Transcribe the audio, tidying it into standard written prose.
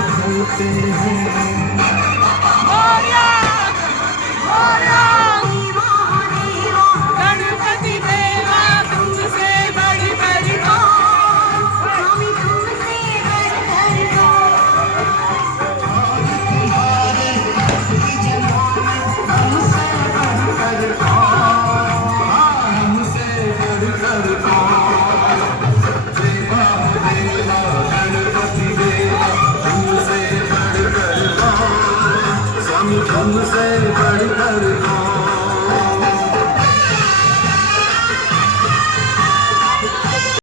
करते हैं। मोरया मोरया गणपति देवा तुमसे बढ़कर स्वामी तुमसे बढ़कर हमसे बढ़कर कौन, देवा देवा गणपति देवा तुमसे बढ़कर कौन, स्वामी तुमसे बढ़कर कौन।